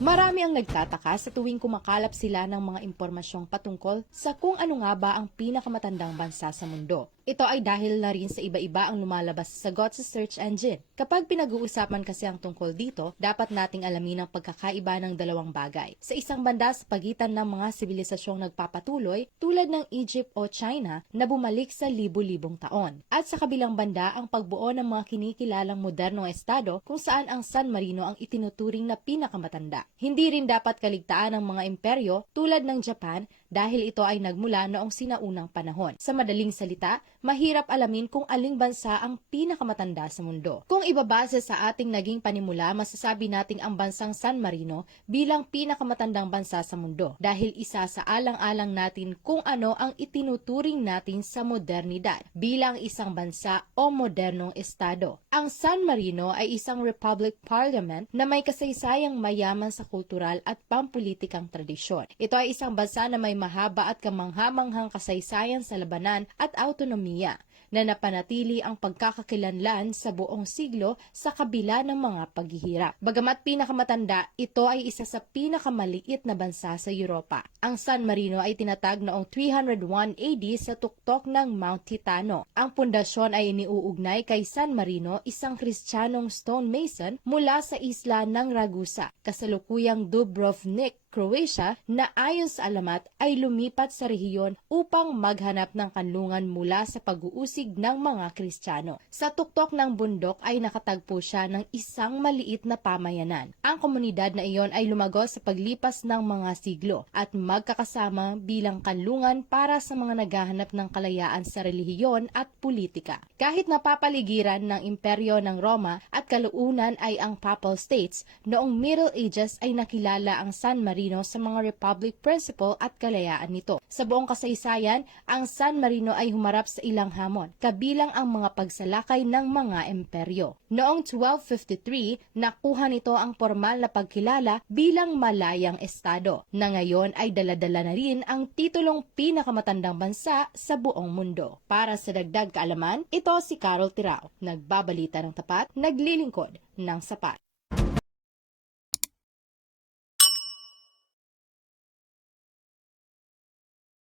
Marami ang nagtataka sa tuwing kumakalap sila ng mga impormasyong patungkol sa kung ano nga ba ang pinakamatandang bansa sa mundo. Ito ay dahil na rin sa iba-iba ang lumalabas sa sagot sa search engine. Kapag pinag-uusapan kasi ang tungkol dito, dapat nating alamin ang pagkakaiba ng dalawang bagay. Sa isang banda sa pagitan ng mga sibilisasyong nagpapatuloy, tulad ng Egypt o China, na bumalik sa libu-libong taon. At sa kabilang banda, ang pagbuo ng mga kinikilalang modernong estado kung saan ang San Marino ang itinuturing na pinakamatanda. Hindi rin dapat kaligtaan ang mga imperyo tulad ng Japan dahil ito ay nagmula noong sinaunang panahon. Sa madaling salita, mahirap alamin kung aling bansa ang pinakamatanda sa mundo. Kung ibabase sa ating naging panimula, masasabi nating ang bansang San Marino bilang pinakamatandang bansa sa mundo dahil isa sa alang-alang natin kung ano ang itinuturing natin sa modernidad bilang isang bansa o modernong estado. Ang San Marino ay isang republic parliament na may kasaysayang mayaman sa kultural at pampulitikang tradisyon. Ito ay isang bansa na may mahaba at kamanghamanghang kasaysayan sa labanan at autonomiya na napanatili ang pagkakakilanlan sa buong siglo sa kabila ng mga paghihirap. Bagamat pinakamatanda, ito ay isa sa pinakamaliit na bansa sa Europa. Ang San Marino ay tinatag noong 301 AD sa tuktok ng Mount Titano. Ang pundasyon ay iniuugnay kay San Marino, isang kristyanong stonemason mula sa isla ng Ragusa, kasalukuyang Dubrovnik, Croatia na ayon sa alamat ay lumipat sa rehiyon upang maghanap ng kanlungan mula sa pag-uusig ng mga Kristiyano. Sa tuktok ng bundok ay nakatagpo siya ng isang maliit na pamayanan. Ang komunidad na iyon ay lumago sa paglipas ng mga siglo at magkakasama bilang kanlungan para sa mga naghahanap ng kalayaan sa relihiyon at politika. Kahit napapaligiran ng imperyo ng Roma at kaluunan ay ang Papal States, noong Middle Ages ay nakilala ang San Marino sa mga republic principle at kalayaan nito. Sa buong kasaysayan, ang San Marino ay humarap sa ilang hamon, kabilang ang mga pagsalakay ng mga imperyo. Noong 1253, nakuha nito ang formal na pagkilala bilang malayang estado, na ngayon ay daladala na rin ang titulong pinakamatandang bansa sa buong mundo. Para sa dagdag kaalaman, ito si Carol Tirao, nagbabalita ng tapat, naglilingkod ng sapat.